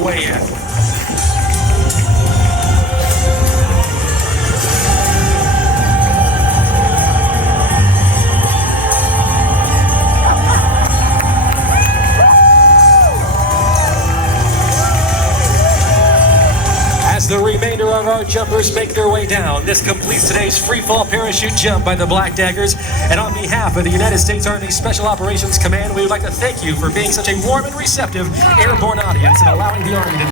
their way in. As the remainder of our jumpers make their way down, this completes today's free fall parachute jump by the Black Daggers. And on behalf of the United States Army Special Operations Command, we would like to thank you for being such a warm and receptive airborne audience and allowing the Army to